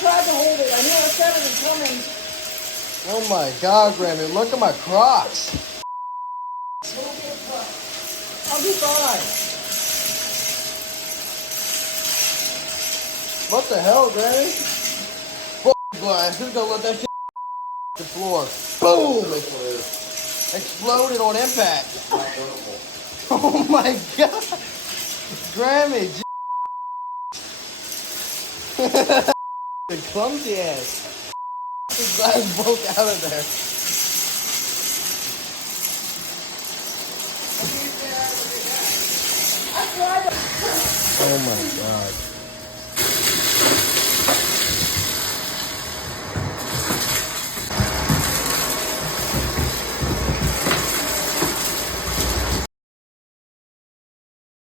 tried to hold it. I knew I said it was coming. Oh my God, Grammy, look at my Crocs. I'll be fine. What the hell, Grammy? Fuck glass, who's gonna let that shit the floor? Boom! Exploded on impact. Oh my God. Grammy, the clumsy ass. The glass broke out of there. I tried to. Oh my God.